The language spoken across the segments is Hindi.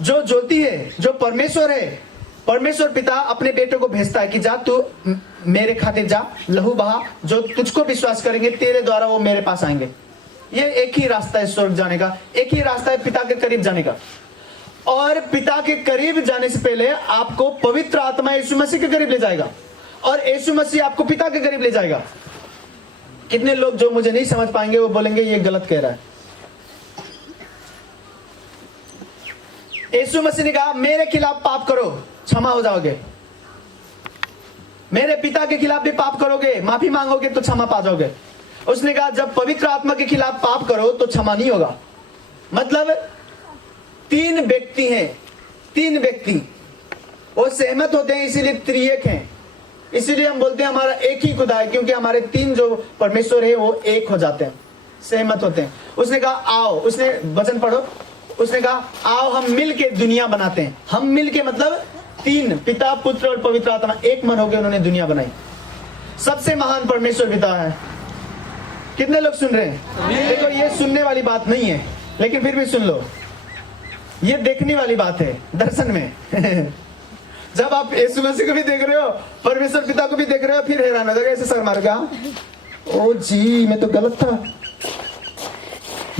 जो ज्योति है, जो परमेश्वर है, परमेश्वर पिता अपने बेटे को भेजता है कि जा तू मेरे खातिर जा, लहू बहा, जो तुझको विश्वास करेंगे तेरे द्वारा वो मेरे पास आएंगे। ये एक ही रास्ता है स्वर्ग जाने का, एक ही रास्ता है पिता के करीब जाने का। और पिता के करीब जाने से पहले आपको पवित्र आत्मा यीशु मसीह के करीब ले जाएगा, और यीशु मसीह आपको पिता के करीब ले जाएगा। कितने लोग जो मुझे नहीं समझ पाएंगे वो बोलेंगे ये गलत कह रहा है। यीशु मसीह ने कहा मेरे खिलाफ पाप करो, क्षमा हो जाओगे। मेरे पिता के खिलाफ भी पाप करोगे, माफी मांगोगे तो क्षमा पा जाओगे। उसने कहा जब पवित्र आत्मा के खिलाफ पाप करो तो क्षमा नहीं होगा। मतलब 3 व्यक्ति हैं, 3 व्यक्ति वो सहमत होते हैं, इसीलिए त्रिएक हैं। इसीलिए हम बोलते हैं हमारा एक ही खुदा है, क्योंकि हमारे 3 जो परमेश्वर है वो एक हो जाते हैं, सहमत होते हैं। उसने कहा आओ, उसने वचन पढ़ो, उसने कहा आओ हम मिल के दुनिया बनाते हैं। हम मिल के मतलब 3, पिता पुत्र और पवित्र आत्मा एक मन होकर उन्होंने दुनिया बनाई। सबसे महान परमेश्वर पिता है। कितने लोग सुन रहे हैं? देखो ये सुनने वाली बात नहीं है, लेकिन फिर भी सुन लो, ये देखने वाली बात है दर्शन में। जब आप यीशु मसीह को भी देख रहे हो, परमेश्वर पिता को भी देख रहे हो, फिर हैरान हो जाएगा, ऐसे सर मारेगा, ओ जी मैं तो गलत था,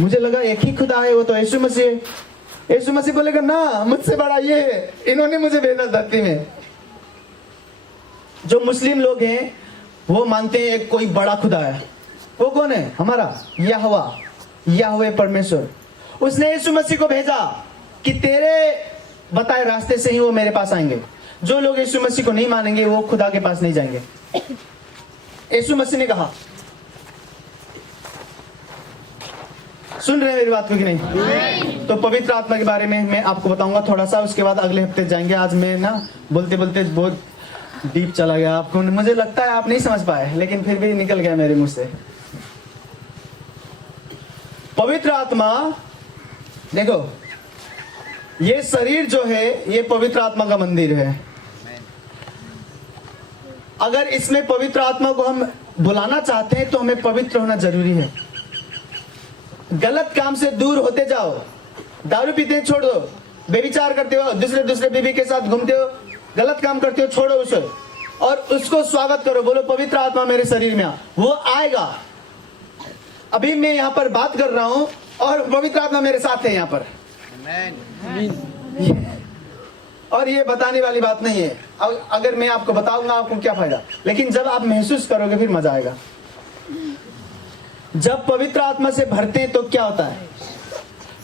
मुझे लगा एक ही खुदा है, वो तो यीशु मसीह है। यीशु मसीह बोलेगा ना मुझसे बड़ा ये है, इन्होंने मुझे भेजा धरती में। जो मुस्लिम लोग हैं वो मानते हैं एक कोई बड़ा खुदा है। वो कौन है? हमारा यहोवा परमेश्वर। उसने यीशु मसीह को भेजा कि तेरे बताए रास्ते से ही वो मेरे पास आएंगे। जो लोग यीशु मसीह को नहीं मानेंगे वो खुदा के पास नहीं जाएंगे। यीशु मसीह ने कहा, सुन रहे हैं मेरी बात को कि नहीं? तो पवित्र आत्मा के बारे में मैं आपको बताऊंगा थोड़ा सा, उसके बाद अगले हफ्ते जाएंगे। आज मैं ना बोलते बोलते बहुत डीप चला गया, आपको मुझे लगता है आप नहीं समझ पाए, लेकिन फिर भी निकल गया मेरे मुंह से। पवित्र आत्मा, देखो ये शरीर जो है ये पवित्र आत्मा का मंदिर है। अगर इसमें पवित्र आत्मा को हम बुलाना चाहते हैं तो हमें पवित्र होना जरूरी है। गलत काम से दूर होते जाओ, दारू पीते छोड़ दो, बेविचार करते हो, दूसरे बीवी के साथ घूमते हो, गलत काम करते हो, छोड़ो उसे और उसको स्वागत करो। बोलो पवित्र आत्मा मेरे शरीर में आ, वो आएगा। अभी मैं यहाँ पर बात कर रहा हूँ और पवित्र आत्मा मेरे साथ है यहाँ पर। और ये बताने वाली बात नहीं है, अगर मैं आपको बताऊंगा आपको क्या फायदा, लेकिन जब आप महसूस करोगे फिर मजा आएगा। जब पवित्र आत्मा से भरते हैं तो क्या होता है?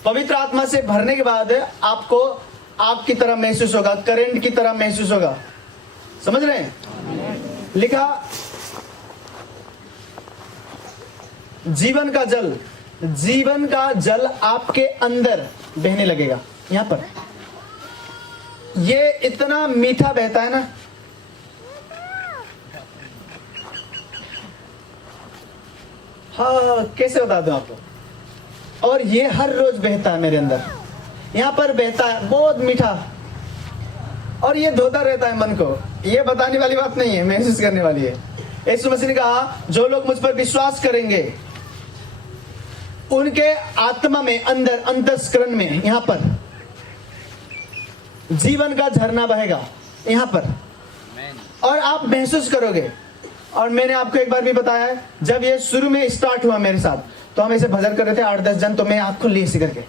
पवित्र आत्मा से भरने के बाद आपको आग की तरह महसूस होगा, करंट की तरह महसूस होगा। समझ रहे हैं? लिखा जीवन का जल आपके अंदर बहने लगेगा। यहां पर ये इतना मीठा बहता है ना, हाँ कैसे बता दूं आपको। और ये हर रोज बहता है मेरे अंदर, यहाँ पर बहता है बहुत मीठा, और ये धोता रहता है मन को। ये बताने वाली बात नहीं है, महसूस करने वाली है। यीशु मसीह ने कहा जो लोग मुझ पर विश्वास करेंगे उनके आत्मा में अंदर अंतस्करण में यहाँ पर जीवन का झरना बहेगा यहाँ पर, और आप महसूस करोगे। और मैंने आपको एक बार भी बताया है, जब ये शुरू में स्टार्ट हुआ मेरे साथ तो हम ऐसे भजन कर रहे थे 8-10 जन, तो मैं आँख खुली ऐसे करके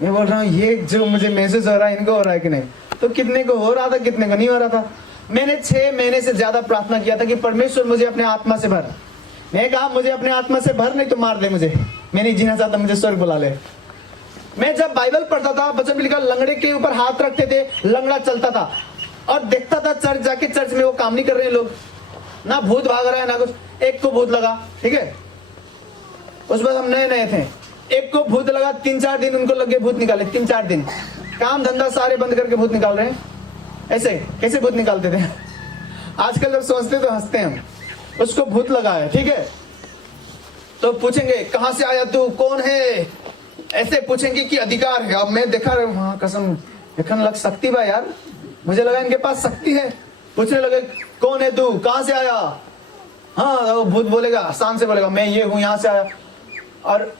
मैं बोल रहा हूँ ये जो मुझे महसूस हो रहा है इनको हो रहा है कि नहीं। तो कितने को हो रहा था, कितने को नहीं हो रहा था। मैंने 6 महीने से ज्यादा प्रार्थना किया था कि परमेश्वर मुझे अपने आत्मा से भर। मैं कहा मुझे अपने आत्मा से भर, नहीं तो मार दे मुझे, मैं नहीं जीना चाहता, मुझे स्वर्ग बुला ले। मैं जब बाइबल पढ़ता था, वचन में लिखा लंगड़े के ऊपर हाथ रखते थे, लंगड़ा चलता था, और देखता था चर्च जाके, चर्च में वो काम नहीं कर रहे हैं लोग, ना भूत भाग रहा है ना कुछ। एक को भूत लगा, ठीक है, उस वक्त हम नए थे, एक को भूत लगा, 3-4 दिन उनको लगे भूत निकाले, 3-4 दिन काम धंधा सारे बंद करके भूत निकाल रहे हैं। ऐसे कैसे भूत निकालते थे? आजकल जब सोचते तो हंसते हैं। उसको भूत लगा है, ठीक है, तो पूछेंगे कहां से आया तू, कौन है, ऐसे पूछेंगे कि अधिकार है। अब मैं देखा वहां कसम देखने लग शक्ति बा यार, मुझे लगा इनके पास शक्ति है। पूछने लगे कौन है तू, कहां से आया? हाँ, वो भूत बोलेगा, शान से बोलेगा मैं ये हूं, यहां से आया। और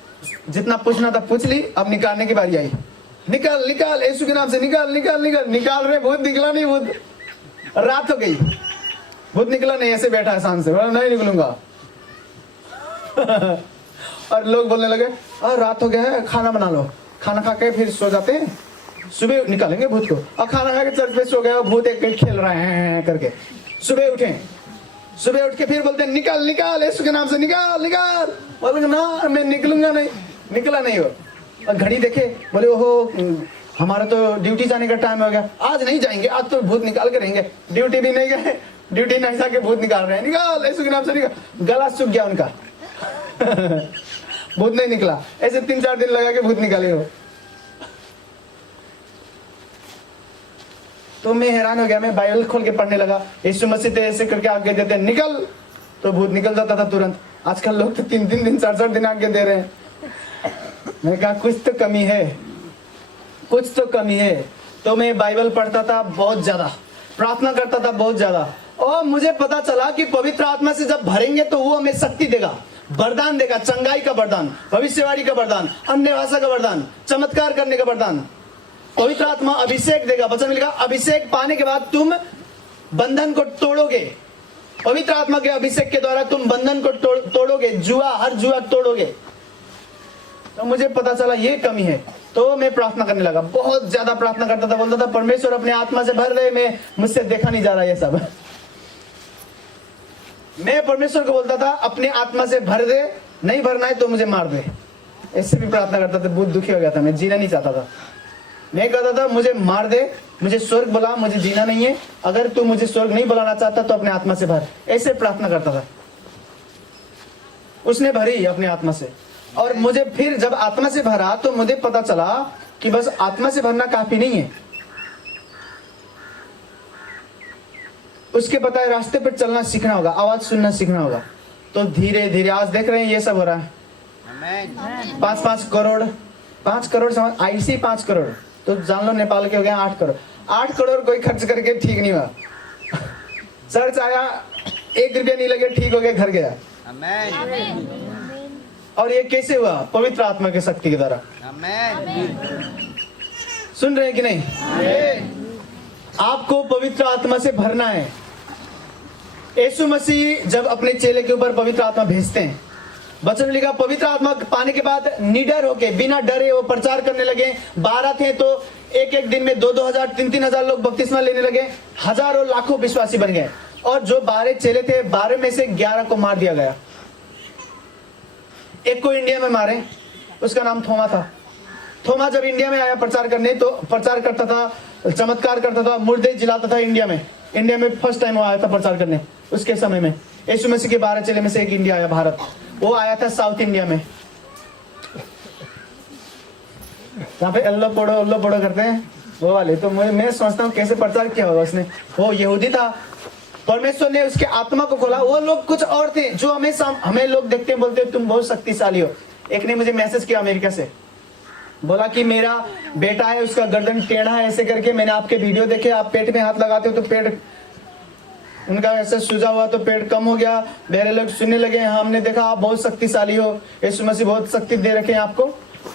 जितना पूछना था पूछ ली, अब निकालने की बारी आई। निकल निकल, यीशु के नाम से निकल निकल निकल। निकाल रहे, भूत निकला नहीं। भूत, रात हो गई, भूत निकला नहीं, ऐसे बैठा है शान से, नहीं निकलूंगा। और लोग बोलने लगे रात हो गया है, खाना बना लो। खाना खा के फिर सो जाते हैं, सुबह निकालेंगे भूत को। और खाना खा के चर्च पे सो गए, भूत एक खेल रहे हैं करके। सुबह उठे, सुबह उठ के फिर बोलते हैं निकल निकल, यीशु के नाम से निकल निकल। बोलेंगे ना मैं निकलूंगा नहीं, निकला नहीं हो। और घड़ी देखे, बोले ओहो हमारा तो ड्यूटी जाने का टाइम हो गया, आज नहीं जाएंगे, आज तो भूत निकाल के रहेंगे। ड्यूटी भी नहीं गए, ड्यूटी नहीं जाके भूत निकाल रहे हैं, निकाल यीशु के नाम से निकाल। गला सूख गया उनका। भूत नहीं निकला, ऐसे 3-4 दिन लगा के भूत निकाले हो। तो मैं हैरान हो गया, मैं बाइबल खोल के पढ़ने लगा। यीशु मसीह तो ऐसे करके आगे देते निकल, तो भूत निकल जाता था तुरंत। आजकल लोग तो 3-3 दिन 4-4 दिन आगे दे रहे हैं। मैंने कहा कुछ तो कमी है, कुछ तो कमी है। तो मैं बाइबल पढ़ता था बहुत ज्यादा, प्रार्थना करता था बहुत ज्यादा, और मुझे पता चला कि पवित्र आत्मा से जब भरेंगे तो वो हमें शक्ति देगा, वरदान देगा, चंगाई का वरदान, भविष्यवाणी का वरदान, अन्य भाषा का वरदान, चमत्कार करने का वरदान। पवित्र आत्मा अभिषेक देगा। वचन मिलेगा अभिषेक पाने के बाद तुम बंधन को तोड़ोगे। पवित्र आत्मा के अभिषेक के द्वारा तुम बंधन को तोड़ोगे, जुआ, हर जुआ तोड़ोगे। तो मुझे पता चला ये कमी है, तो मैं प्रार्थना करने लगा, बहुत ज्यादा प्रार्थना करता था। बोलता था परमेश्वर अपने आत्मा से भर दे, मैं मुझसे देखा नहीं जा रहा ये सब। मैं परमेश्वर को बोलता था अपने आत्मा से भर दे, नहीं भरना है तो मुझे मार दे। ऐसे भी प्रार्थना करता था, बहुत दुखी हो गया था, मैं जीना नहीं चाहता था। मैं कहता था मुझे मार दे, मुझे स्वर्ग बुला, मुझे जीना नहीं है। अगर तू मुझे स्वर्ग नहीं बुलाना चाहता तो अपने आत्मा से भर। ऐसे प्रार्थना करता था। उसने भरी अपने आत्मा से, और मुझे फिर जब आत्मा से भरा तो मुझे पता चला कि बस आत्मा से भरना काफी नहीं है, उसके बताए रास्ते पर चलना सीखना होगा, आवाज सुनना सीखना होगा। तो धीरे धीरे आज देख रहे हैं ये सब हो रहा है। 5-5 करोड़, 5 करोड़ समझ, आईसी 5 करोड़, तो जान लो नेपाल के हो गए 8 करोड़। 8 करोड़ कोई खर्च करके ठीक नहीं हुआ। चर्च आया, 1 रुपया नहीं लगे, ठीक हो गया, घर गया। और ये कैसे हुआ? पवित्र आत्मा की शक्ति के द्वारा। सुन रहे हैं कि नहीं? आपको पवित्र आत्मा से भरना है। यीशु मसीह जब अपने चेले के ऊपर पवित्र आत्मा भेजते हैं, वचन लिखा पवित्र आत्मा पाने के बाद निडर होके, बिना डरे वो प्रचार करने लगे। 12 थे तो एक दिन में 2-2 हजार, 3-3 हजार लोग बपतिस्मा लेने लगे। हजारों लाखों विश्वासी बन गए। और जो 12 चेले थे, 12 में से 11 को मार दिया गया। एक को इंडिया में मारे, उसका नाम थोमा था। थोमा जब इंडिया में आया प्रचार करने, तो प्रचार करता था, चमत्कार करता था, मुर्दे जिलाता था। इंडिया में फर्स्ट टाइम वो आया था प्रचार करने। उसके समय में यीशु मसीह के 12 चेले में से एक इंडिया आया, भारत। वो आया था साउथ इंडिया में, जहाँ पे अल्लाह पोड़ो करते हैं, वो वाले। तो मैं सोचता हूँ कैसे प्रचार किया होगा उसने। वो यहूदी था, परमेश्वर ने उसके आत्मा को खोला। वो लोग कुछ और थे जो हमें लोग देखते बोलते तुम बहुत शक्तिशाली हो। एक ने मुझे मैसेज किया अमेरिका से, बोला कि मेरा बेटा है, उसका गर्दन टेढ़ा है ऐसे करके, मैंने आपके वीडियो देखे, आप पेट में हाथ लगाते हो तो पेट उनका ऐसे सूजा हुआ तो पेट कम हो गया। मेरे लोग सुनने लगे, हमने देखा आप बहुत शक्तिशाली हो, यीशु मसीह बहुत शक्ति दे रखे हैं आपको।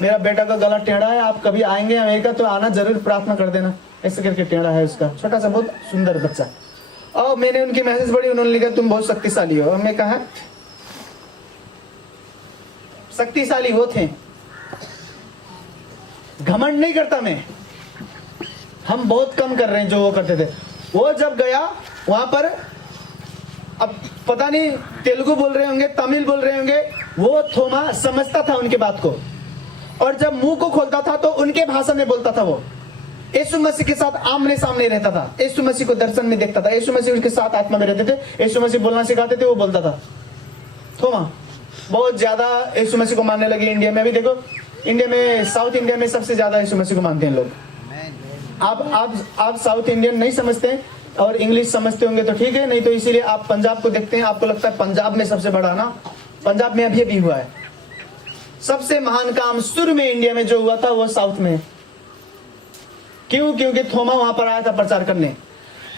मेरा बेटा का गला टेढ़ा है, आप कभी आएंगे अमेरिका तो आना जरूर, प्रार्थना कर देना। ऐसे करके टेढ़ा है उसका, छोटा सा बहुत सुंदर बच्चा। और मैंने उनकी मैसेज पढ़ी, उन्होंने लिखा तुम बहुत शक्तिशाली हो। हमने कहा शक्तिशाली वो थे, घमंड नहीं करता मैं, हम बहुत कम कर रहे हैं जो वो करते थे। वो जब गया वहां पर, अब पता नहीं तेलुगु बोल रहे होंगे, तमिल बोल रहे होंगे, वो थोमा समझता था उनके बात को। और जब मुंह को खोलता था तो उनके भाषा में बोलता था। वो यीशु मसीह के साथ आमने सामने रहता था, यीशु मसीह को दर्शन में देखता था, यीशु मसीह उसके साथ आत्मा में रहते थे, यीशु मसीह बोलना सिखाते थे, वो बोलता था। थोमा बहुत ज्यादा यीशु मसीह को मानने लगे। इंडिया में भी देखो, इंडिया में, साउथ इंडिया में सबसे ज्यादा यीशु मसीह को मानते हैं लोग। आप साउथ इंडियन नहीं समझते और इंग्लिश समझते होंगे तो ठीक है, नहीं तो इसीलिए आप पंजाब को देखते हैं, आपको लगता है पंजाब में सबसे बड़ा ना। पंजाब में अभी हुआ है सबसे महान काम शुरू में इंडिया में जो हुआ था, वो साउथ में। क्यों? क्योंकि थोमा वहां पर आया था प्रचार करने।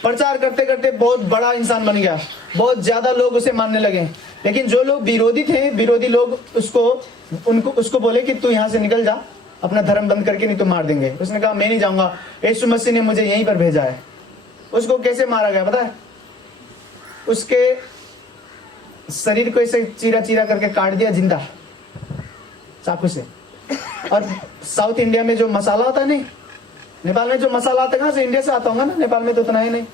प्रचार करते करते बहुत बड़ा इंसान बन गया, बहुत ज्यादा लोग उसे मानने लगे। लेकिन जो लोग विरोधी थे, विरोधी लोग उसको बोले कि तू यहाँ से निकल जा, अपना धर्म बंद करके, नहीं तो मार देंगे। उसने कहा मैं नहीं जाऊंगा, यीशु मसीह ने मुझे यहीं पर भेजा है। उसको कैसे मारा गया पता है? उसके शरीर को ऐसे चीरा चीरा करके काट दिया जिंदा चाकू से। और साउथ इंडिया में जो मसाला होता है, नहीं नेपाल में जो मसाला आता है, कहाँ से? इंडिया से आता होगा ना, नेपाल में तो उतना है नहीं।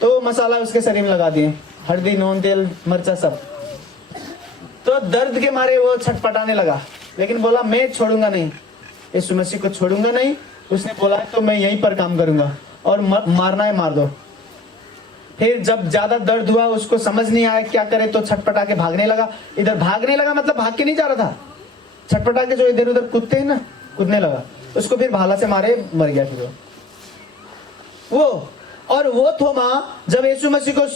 तो मसाला उसके शरीर में लगा दिए, हल्दी, नून, तेल, मिर्चा सब। तो दर्द के मारे वो छटपटाने लगा, लेकिन बोला मैं छोड़ूंगा नहीं, यीशु मसीह को छोड़ूंगा नहीं। उसने बोला तो मैं यहीं पर काम करूंगा और मारना है मार दो। फिर जब ज्यादा दर्द हुआ, उसको समझ नहीं आया क्या करे, तो छटपटा के भागने लगा। इधर भागने लगा मतलब भाग के नहीं जा रहा था, छटपटा के जो इधर उधर कूदते हैं ना, कूदने लगा। उसको फिर भाला से मारे, मर गया फिर वो। और वो थोमा जब यीशु मसीह को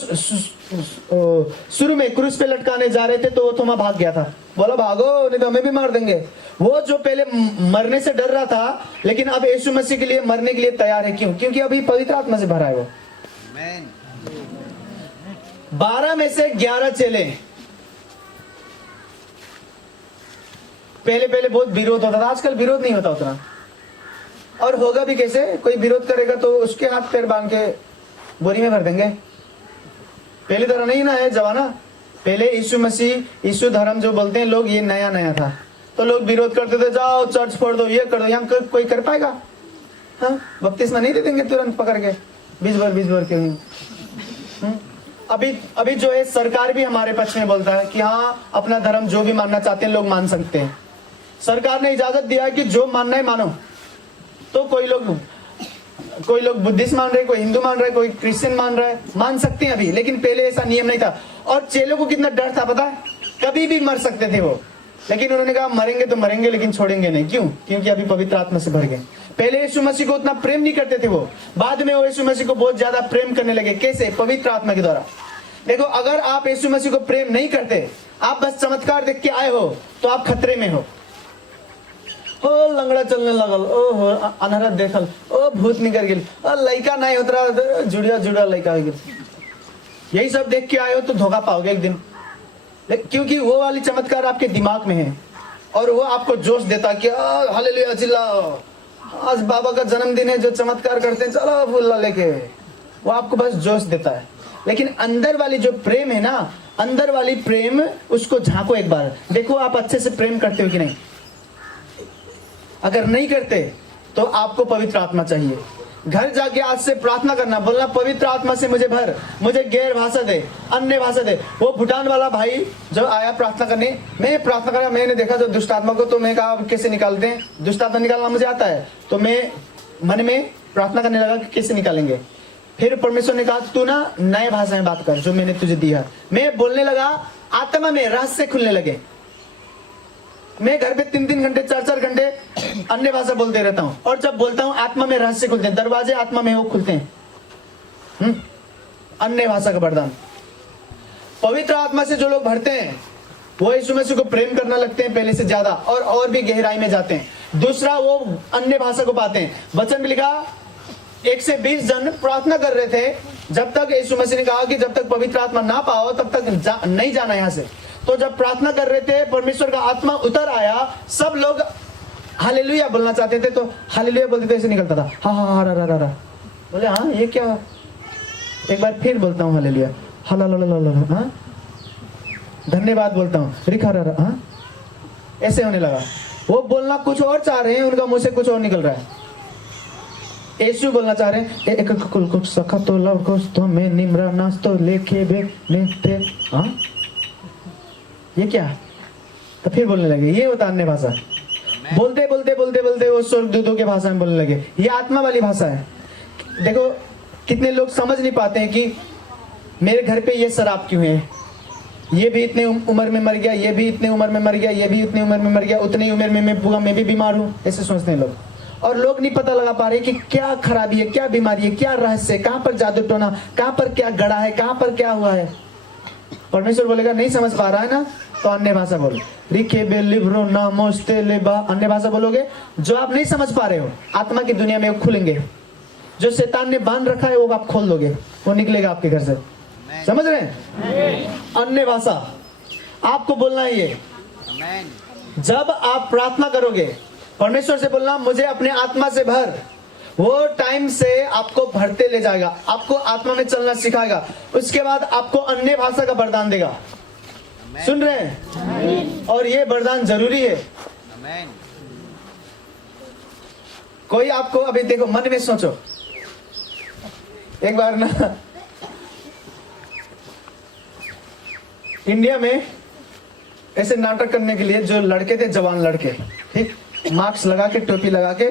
शुरू में क्रूस पे लटकाने जा रहे थे, तो वो थोमा भाग गया था, बोला भागो नहीं तो हमें भी मार देंगे। वो जो पहले मरने से डर रहा था, लेकिन अब यीशु मसीह के लिए मरने के लिए तैयार है। क्यों? क्योंकि अभी पवित्र आत्मा से भरा है वो। 12 में से 11 चेले। पहले बहुत विरोध होता था, आजकल विरोध नहीं होता उतना, और होगा भी कैसे? कोई विरोध करेगा तो उसके हाथ पैर बांध के बोरी में भर देंगे। पहले तरह नहीं ना है जमाना। पहले यीशु मसीह, यीशु धर्म जो बोलते हैं लोग, ये नया नया था, तो लोग विरोध करते थे, जाओ चर्च फोड़ दो, ये कर दो। यहाँ कोई कर पाएगा? हाँ, बपतिस्मा नहीं दे देंगे तुरंत पकड़ के 20 बार के। अभी जो है सरकार भी हमारे पक्ष में बोलता है कि हाँ, अपना धर्म जो भी मानना चाहते हैं लोग मान सकते हैं। सरकार ने इजाजत दिया है कि जो मानना है मानो। तो कोई लोग बुद्धिस्ट मान रहे, कोई हिंदू मान रहे, कोई क्रिश्चियन मान रहा है, मान सकते हैं अभी, लेकिन पहले ऐसा नियम नहीं था। और चेलों को कितना डर था पता है? कभी भी मर सकते थे वो, लेकिन उन्होंने कहा मरेंगे तो मरेंगे, लेकिन छोड़ेंगे नहीं। क्यों? क्योंकि अभी पवित्र आत्मा से भर गए। पहले यीशु मसीह को उतना प्रेम नहीं करते थे वो, बाद में वो यीशु मसीह को बहुत ज्यादा प्रेम करने लगे। कैसे? पवित्र आत्मा के द्वारा। देखो, अगर आप यीशु मसीह को प्रेम नहीं करते, आप बस चमत्कार देख के आए हो, तो आप खतरे में हो। ओ लंगड़ा चलने लगल, ओ हो अनहरा देखल, ओ भूत निकल गेल, ओ लड़का नहीं उतरा, जुड़िया लड़का हो गेल। यही सब देख के आए हो तो धोखा पाओगे एक दिन, क्योंकि वो वाली चमत्कार आपके दिमाग में है, और वो आपको जोश देता कि हालेलुया चिल्लाओ, आज बाबा का जन्मदिन है, जो चमत्कार करते हैं चलो फूल लेके, वो आपको बस जोश देता है। लेकिन अंदर वाली जो प्रेम है ना, अंदर वाली प्रेम, उसको झांको एक बार, देखो आप अच्छे से प्रेम करते हो कि नहीं। अगर नहीं करते तो आपको पवित्र आत्मा चाहिए। घर जाके आज से प्रार्थना करना, बोलना पवित्र आत्मा से मुझे भर, मुझे गैर भाषा दे, अन्य भाषा दे। वो भूटान वाला भाई जो आया प्रार्थना करने, मैं प्रार्थना करा, मैंने देखा जो दुष्ट आत्मा को, तो मैं कहा कैसे निकालते हैं? दुष्ट आत्मा निकालना मुझे आता है, तो मैं मन में प्रार्थना करने लगा कि कैसे निकालेंगे। फिर परमेश्वर ने कहा तू ना नए भाषा में बात कर जो मैंने तुझे दिया। मैं बोलने लगा, आत्मा में रहस्य खुलने लगे। मैं घर पे 3-3 घंटे 4-4 घंटे अन्य भाषा बोलते रहता हूँ, और जब बोलता हूँ आत्मा में रहस्य खुलते हैं, दरवाजे आत्मा में वो खुलते हैं। अन्य भाषा का वरदान। पवित्र आत्मा से जो लोग भरते हैं वो यीशु मसीह को प्रेम करना लगते हैं पहले से ज्यादा, और भी गहराई में जाते हैं। दूसरा, वो अन्य भाषा को पाते हैं। वचन में लिखा 1 से 20 जन प्रार्थना कर रहे थे, जब तक यीशु मसीह ने कहा कि जब तक पवित्र आत्मा ना पाओ तब तक नहीं जाना यहाँ से। तो जब प्रार्थना कर रहे थे, परमेश्वर का आत्मा उतर आया, सब लोग हालेलुया बोलना चाहते थे, तो हालेलुया बोलते थे, ऐसे निकलता था हाँ रा। बोले हाँ ये क्या? एक बार फिर बोलता हूँ हालेलुया, हाँ धन्यवाद बोलता हूँ, रिखा रा, हाँ ऐसे होने लगा। वो बोलना कुछ और चाह रहे हैं, उनका मुंह से कुछ और निकल रहा है। यीशु बोलना चाह रहे हैं एक कुछ सखा तो लव को में निम्रा नाच तो लेके बे ने, हाँ ये क्या? तो फिर बोलने लगे, ये होता अन्य भाषा। बोलते वो स्वर्गदूतों के भाषा में बोलने लगे। ये आत्मा वाली भाषा है। देखो कितने लोग समझ नहीं पाते हैं कि मेरे घर पे ये शराब क्यों है, ये भी इतने उम्र में मर गया, ये भी इतने उम्र में मर गया, ये भी इतनी उम्र में मर गया, उतनी उम्र में मैं भी बीमार हूँ, ऐसे सोचते हैं लोग। और लोग नहीं पता लगा पा रहे कि क्या खराबी है, क्या बीमारी है, क्या रहस्य है, कहाँ पर जादू टोना, कहाँ पर क्या गड़ा है, कहाँ पर क्या हुआ है। परमेश्वर बोलेगा नहीं समझ पा रहा है ना, तो अन्य भाषा बोलो। अन्य भाषा बोलोगे, जो आप नहीं समझ पा रहे हो आत्मा की दुनिया में वो खुलेंगे। जो शैतान ने बांध रखा है वो आप खोल दोगे, वो निकलेगा आपके घर से। समझ रहे हैं? अन्य भाषा आपको बोलना है ये। जब आप प्रार्थना करोगे परमेश्वर से बोलना मुझे अपने आत्मा से भर। वो टाइम से आपको भरते ले जाएगा, आपको आत्मा में चलना सिखाएगा, उसके बाद आपको अन्य भाषा का वरदान देगा। सुन रहे हैं? और ये वरदान जरूरी है। कोई आपको अभी देखो, मन में सोचो, एक बार ना इंडिया में ऐसे नाटक करने के लिए जो लड़के थे, जवान लड़के, ठीक, मास्क लगा के, टोपी लगा के,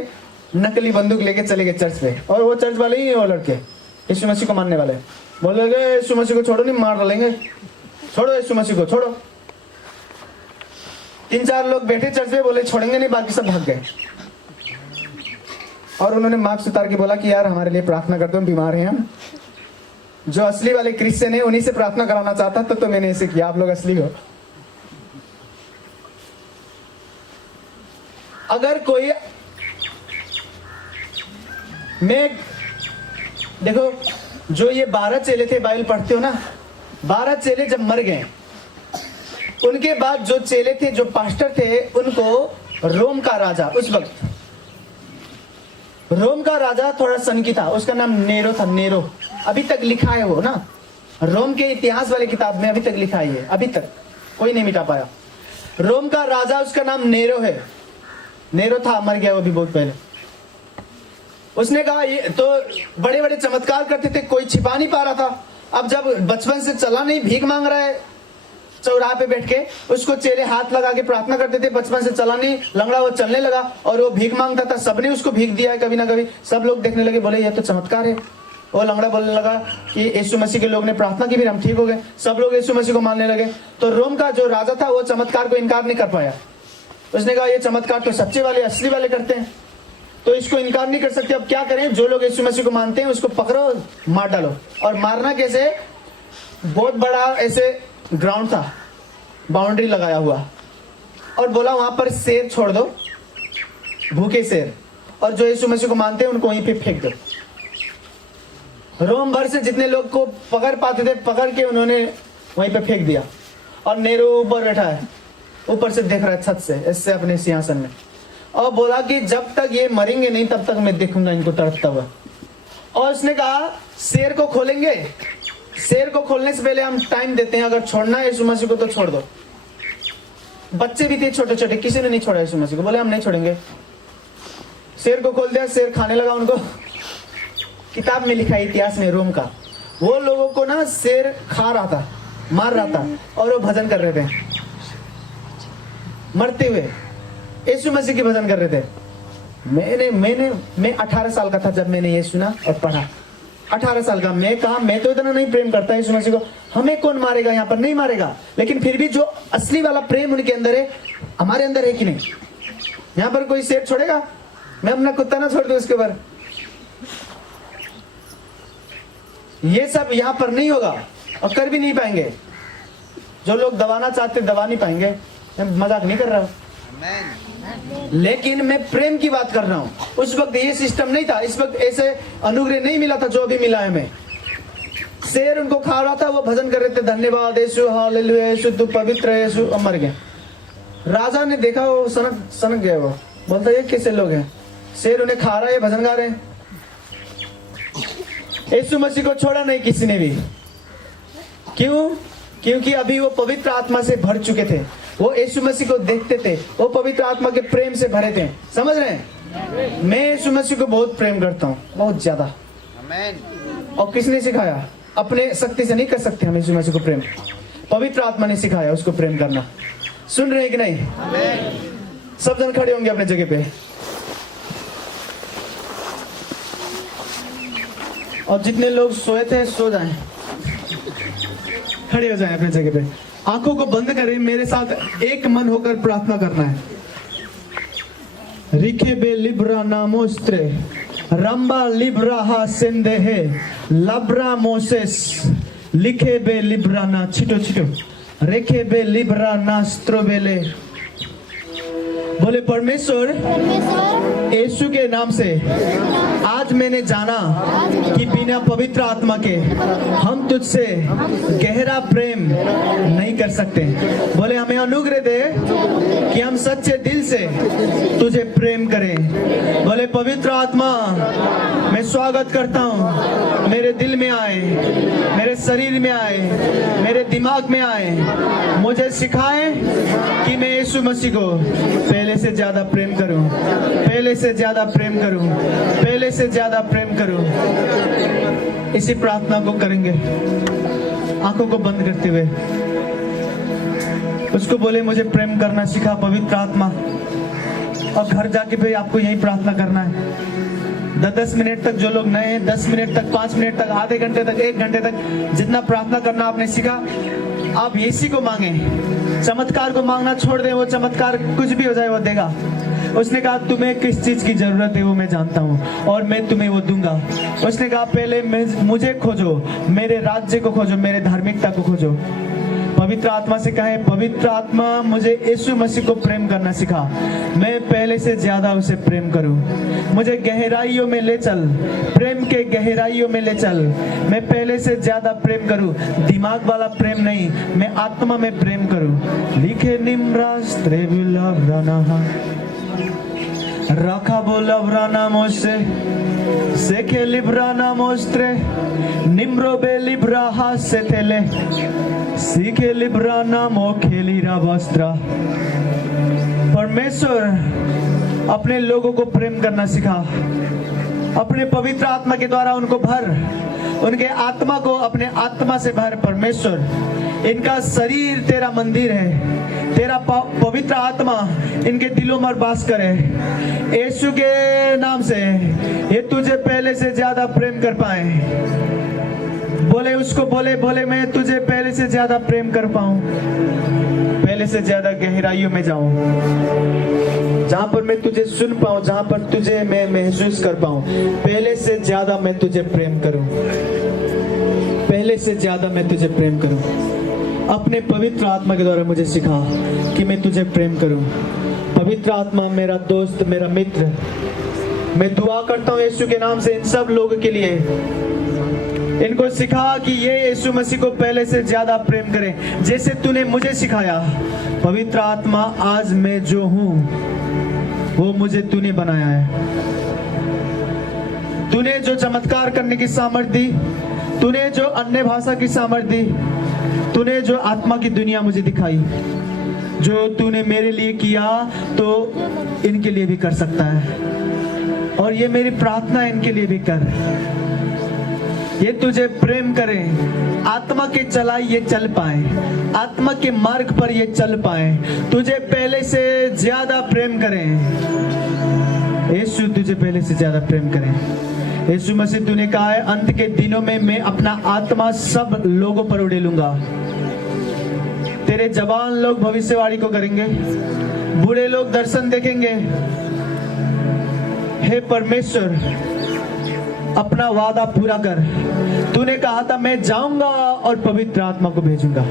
नकली बंदूक लेके चले गए चर्च पे। और वो चर्च वाले ही है, वो लड़के यीशु मसीह को मानने वाले। बोले गए यीशु मसीह को छोड़ो, नहीं मार डालेंगे, छोड़ो यीशु मसीह को छोड़ो। 3-4 लोग बैठे चर्च पे, बोले छोड़ेंगे नहीं, बाकी सब भाग गए। और उन्होंने मास्क उतार के बोला कि यार हमारे लिए प्रार्थना कर दो, हम बीमार हैं हम। जो असली वाले क्रिश्चियन है उन्हीं से प्रार्थना कराना चाहता तो मैंने ऐसे किया, आप लोग असली हो। अगर कोई, मैं देखो, जो ये 12 चेले थे, बाइबल पढ़ते हो ना, 12 चेले जब मर गए, उनके बाद जो चेले थे, जो पास्टर थे, उनको रोम का राजा, उस वक्त रोम का राजा थोड़ा सनकी था, उसका नाम नेरो था। नेरो अभी तक लिखा है वो ना, रोम के इतिहास वाली किताब में अभी तक लिखा है, अभी तक कोई नहीं मिटा पाया। रोम का राजा, उसका नाम नेरो है। नेरो था, मर गया वो भी बहुत पहले। उसने कहा ये तो बड़े बड़े चमत्कार करते थे, कोई छिपा नहीं पा रहा था। अब जब बचपन से चला नहीं, भीख मांग रहा है चौराहे पे बैठ के, उसको चेले हाथ लगा के प्रार्थना करते थे, बचपन से चला नहीं, लंगड़ा वो चलने लगा और वो भीख मांगता था। सबने उसको भीख दिया है कभी ना कभी, सब लोग देखने लगे, बोले ये तो चमत्कार है। वो लंगड़ा बोलने लगा कि यीशु मसीह के लोग ने प्रार्थना की, फिर हम ठीक हो गए। सब लोग यीशु मसीह को मानने लगे। तो रोम का जो राजा था वो चमत्कार को इनकार नहीं कर पाया। उसने कहा ये चमत्कार तो सच्चे वाले, असली वाले करते हैं, तो इसको इनकार नहीं कर सकते। अब क्या करें, जो लोग यीशु मसीह को मानते हैं उसको पकड़ो, मार डालो। और मारना कैसे, बहुत बड़ा ऐसे ग्राउंड था, बाउंड्री लगाया हुआ, और बोला वहां पर शेर छोड़ दो, भूखे शेर, और जो यीशु मसीह को मानते हैं उनको वहीं पे फेंक दो। रोम भर से जितने लोग को पकड़ पाते थे, पकड़ के उन्होंने वहीं पे फेंक दिया। और नेहरू ऊपर बैठा है, ऊपर से देख रहा है छत से, इससे अपने सिंहासन में, और बोला कि जब तक ये मरेंगे नहीं तब तक मैं देखूंगा इनको तड़पता हुआ। और उसने कहा शेर को खोलेंगे, शेर को खोलने से पहले हम टाइम देते हैं, अगर छोड़ना है यीशु मसीह को तो छोड़ दो। बच्चे भी थे छोटे छोटे, किसी ने नहीं छोड़ा यीशु मसीह को, बोले हम नहीं छोड़ेंगे। शेर को खोल दिया, शेर खाने लगा उनको। किताब में लिखा है इतिहास में, रोम का, वो लोगों को ना शेर खा रहा था, मार रहा था, और वो भजन कर रहे थे, मरते हुए यीशु मसीह की भजन कर रहे थे। मैं 18 साल का था जब मैंने ये सुना और पढ़ा। 18 साल का, मैं कहा मैं तो इतना नहीं प्रेम करता यीशु मसीह को, हमें कौन मारेगा, यहाँ पर नहीं मारेगा। लेकिन फिर भी जो असली वाला प्रेम उनके अंदर है, हमारे अंदर है कि नहीं। यहाँ पर कोई शेर छोड़ेगा, मैं अपना कुत्ता ना छोड़ दूं उसके ऊपर, ये सब यहाँ पर नहीं होगा और कर भी नहीं पाएंगे। जो लोग दबाना चाहते दबा नहीं पाएंगे, मैं मजाक नहीं कर रहा हूँ, लेकिन मैं प्रेम की बात कर रहा हूँ। उस वक्त ये सिस्टम नहीं था, इस वक्त ऐसे अनुग्रह नहीं मिला था जो अभी मिला है हमें। शेर उनको खा रहा था, वो भजन कर रहे थे, धन्यवाद यीशु, हालेलुया यीशु, तू पवित्र है यीशु, और मर गए। राजा ने देखा, वो सनक गया, वो बोलता ये कैसे लोग हैं, शेर उन्हें खा रहा है, भजन गा रहे हैं। यीशु मसीह को छोड़ा नहीं किसी ने भी। क्यों? क्योंकि अभी वो पवित्र आत्मा से भर चुके थे, वो यीशु मसीह को देखते थे, वो पवित्र आत्मा के प्रेम से भरे थे। समझ रहे हैं? मैं यीशु मसीह को बहुत प्रेम करता हूँ, बहुत ज्यादा। और किसने सिखाया? अपने शक्ति से नहीं कर सकते हम यीशु मसीह को प्रेम, पवित्र आत्मा ने सिखाया उसको प्रेम करना। सुन रहे हैं कि नहीं? सब जन खड़े होंगे अपने जगह पे, और जितने लोग सोए थे सो जाएं, खड़े हो जाएं अपने जगह पे, आंखों को बंद करें, मेरे साथ एक मन होकर प्रार्थना करना है। रिखे बे लिब्रा नामोस्त्रे रंबा लिब्रा हा सेंदेहे लब्रा मोसेस लिखे बे लिब्रा ना छिटो छिटो रेखे बे लिब्रा ना स्त्रोबेले बोले परमेश्वर यीशु के नाम से आज मैंने जाना कि बिना पवित्र आत्मा के हम तुझसे गहरा प्रेम नहीं कर सकते। बोले हमें अनुग्रह दे कि हम सच्चे दिल से तुझे प्रेम करें। बोले पवित्र आत्मा मैं स्वागत करता हूँ, मेरे दिल में आए, मेरे शरीर में आए, मेरे दिमाग में आए, मुझे सिखाए कि मैं यीशु मसीह को पहले से ज्यादा प्रेम करूं, पहले से ज्यादा प्रेम करूं, पहले से ज्यादा प्रेम करूं। इसी प्रार्थना को करेंगे आंखों को बंद करते हुए। उसको बोले मुझे प्रेम करना सिखा पवित्र आत्मा। और घर जाके फिर आपको यही प्रार्थना करना है। 10 मिनट तक जो लोग नए हैं, 10 मिनट तक, 5 मिनट तक, आधे घंटे तक, 1 घंटे तक जितना प्रार्थना करना आपने सीखा, आप इसी को मांगे। चमत्कार को मांगना छोड़ दें, वो चमत्कार कुछ भी हो जाए वो देगा। उसने कहा तुम्हें किस चीज की जरूरत है वो मैं जानता हूँ और मैं तुम्हें वो दूंगा। उसने कहा पहले मुझे खोजो, मेरे राज्य को खोजो, मेरे धार्मिकता को खोजो। पवित्र आत्मा से कहे पवित्र आत्मा मुझे यीशु मसीह को प्रेम करना सिखा, मैं पहले से ज्यादा उसे प्रेम करूं। मुझे गहराइयों में ले चल, प्रेम के गहराइयों में ले चल, मैं पहले से ज्यादा प्रेम करूं। दिमाग वाला प्रेम नहीं, मैं आत्मा में प्रेम करूं। लिखे निम्रास्त्रे रखा बोलवराना मोसे सेखे लिब्राना मोस्त्रे निम्रो बे लिब्राहा से थेले सीखे लिब्राना मोखेली रावस्त्रा। परमेश्वर अपने लोगों को प्रेम करना सिखा, अपने पवित्र आत्मा के द्वारा उनको भर, उनके आत्मा को अपने आत्मा से भर। परमेश्वर इनका शरीर तेरा मंदिर है, तेरा पवित्र आत्मा इनके दिलों में वास करे। यीशु के नाम से ये तुझे पहले से ज्यादा प्रेम कर पाए। बोले उसको, बोले मैं तुझे पहले से ज्यादा प्रेम कर पाऊं, पहले से ज्यादा गहराइयों में जाऊं, जहां पर मैं तुझे सुन पाऊं, जहां पर तुझे मैं महसूस कर पाऊं। पहले से ज्यादा मैं तुझे प्रेम करूं, पहले से ज्यादा मैं तुझे प्रेम करूं। अपने पवित्र आत्मा के द्वारा मुझे सिखा कि मैं तुझे प्रेम करूं। पवित्र आत्मा मेरा दोस्त, मेरा मित्र, मैं दुआ करता हूं यीशु के नाम से इन सब लोगों के लिए। इनको सिखा कि ये यीशु मसीह को पहले से ज्यादा प्रेम करें, जैसे तूने मुझे सिखाया। पवित्र आत्मा आज मैं जो हूं वो मुझे तूने बनाया है। तूने जो चमत्कार करने की सामर्थ्य दी, तूने जो अन्य भाषा की सामर्थ्य दी, तूने जो आत्मा की दुनिया मुझे दिखाई, जो तूने मेरे लिए किया तो इनके लिए भी कर सकता है। और ये मेरी प्रार्थना इनके लिए भी कर, ये तुझे प्रेम करें, आत्मा के चलाई ये चल पाए, आत्मा के मार्ग पर ये चल पाए, तुझे पहले से ज्यादा प्रेम करें। यीशु तुझे पहले से ज्यादा प्रेम करें। यीशु मसीह तूने कहा है अंत के दिनों में मैं अपना आत्मा सब लोगों पर उड़ेलूंगा। तेरे जवान लोग भविष्यवाणी को करेंगे, बूढ़े लोग दर्शन देखेंगे। हे परमेश्वर अपना वादा पूरा कर। तूने कहा था मैं जाऊंगा और पवित्र आत्मा को भेजूंगा।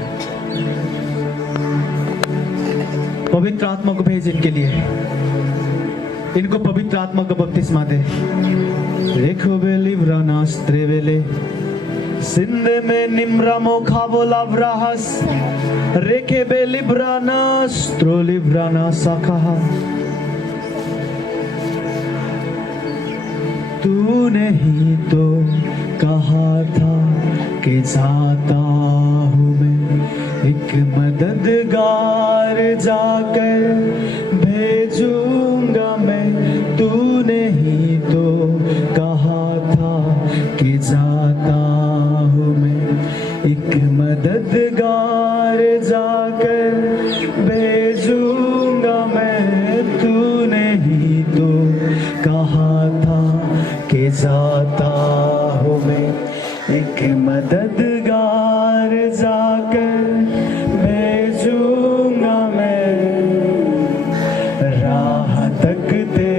पवित्र आत्मा को भेज इनके लिए, इनको पवित्र आत्मा को बपतिस्मा दे। रेखो बेली व्रानास त्रेवेले सिंधे में निम्रा मोखा बोला व्राहस रेखे बेली व्रानास त्रोली व्राना साखा। तूने ही तो कहा था कि जाता हूँ मैं, एक मददगार जाकर भेजूंगा मैं। तूने ही तो कहा था कि जाता हूँ मैं, एक मददगार जाकर भेजूंगा मैं। तूने ही तो कहा था कि जाता हूँ मैं, एक मददगार जाकर भेजूंगा मैं। राह तकते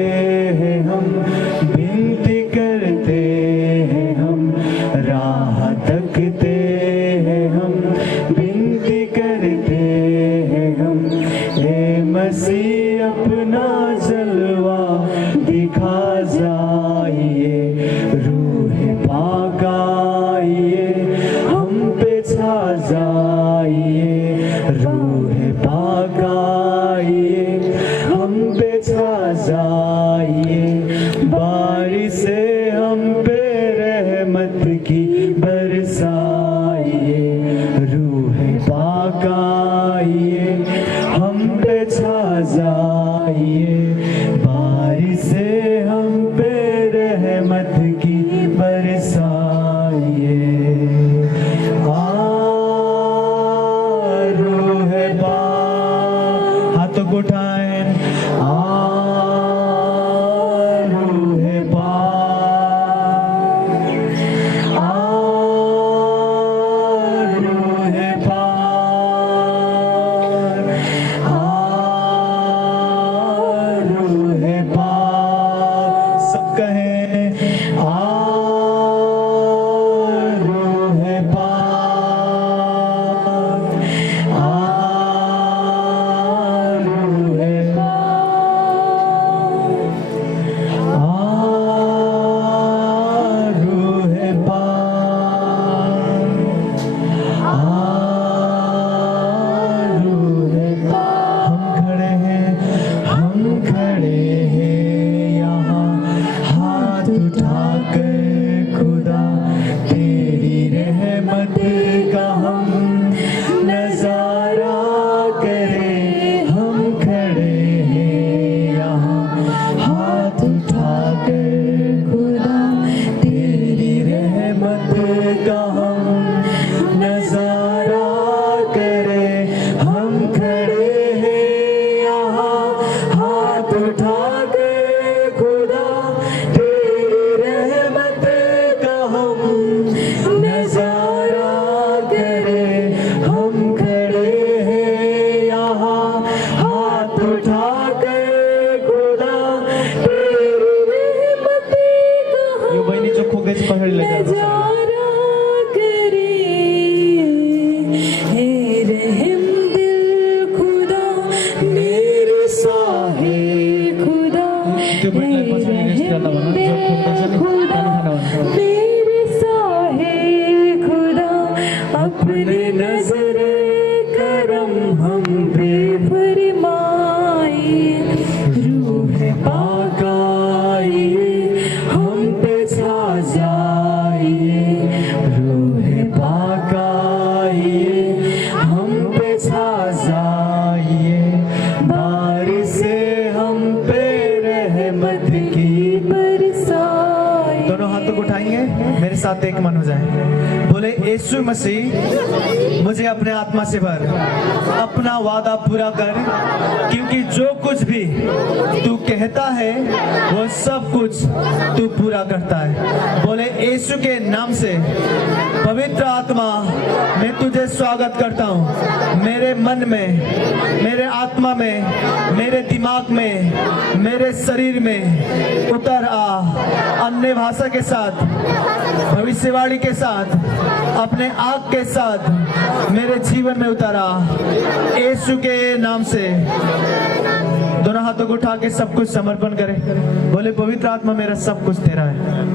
हैं हम, विनती करते हैं हम, राह तकते हैं हम, विनती करते हैं हम। ए मसीह अपना की बरसाइए, रूह पाक आइए, हम पे छा जाइए, बारिश से हम पे रहमत की बरसाइए। रूह पाक, हाथों को उठाएं, रूह पाक, रूह पाक, रूह पाक, सब कहें रूह पाक, रूह रूह हम खड़े हैं यहाँ हाथ उठाकर, खुदा तेरी रहमत का हम नजारा करें। हम खड़े हैं यहाँ हाथ उठाकर, खुदा तेरी रहमत का हम नजारा करें। हम खड़े हैं यहाँ हाथ उठाकर, खुदा तेरी रहमत का हम नजारा करें। हम खड़े हैं यहाँ हाथ उठाकर, खुदा तेरी रहमत का हम यो बहिणी जो खोगेच पहळले नजारा करें। हे रहम दिल खुदा मेरे साहे खुदा, ते भेटले पासून नेक्स्ट झाला म्हणा जो खोगेचं खुदा मेरे साहे खुदा, अपने नजर करम हम पे फरमाइए, रूह पाक आइए, हम पे छा जाइए, रूह पाक आइए, हम पे छा जाइए, बारिश से हम पे रहमत की बरसाइए। दोनों हाथों को उठाएंगे, मेरे साथ एक मन हो जाए, बोले यीशु मसीह मुझे अपने आत्मा से भर, अपना वादा पूरा कर, क्योंकि जो कुछ भी तू कहता है वो सब कुछ तू पूरा करता है। बोले यीशु के नाम से पवित्र आत्मा मैं तुझे स्वागत करता हूँ, मेरे मन में, मेरे आत्मा में, मेरे दिमाग में, मेरे शरीर में उतर आ, अन्य भाषा के साथ, भविष्यवाणी के साथ, अपने आग के साथ मेरे जीवन में उतारा, यीशु के नाम से। दोनों हाथों को उठा के सब कुछ समर्पण करें, बोले पवित्र आत्मा मेरा सब कुछ तेरा है।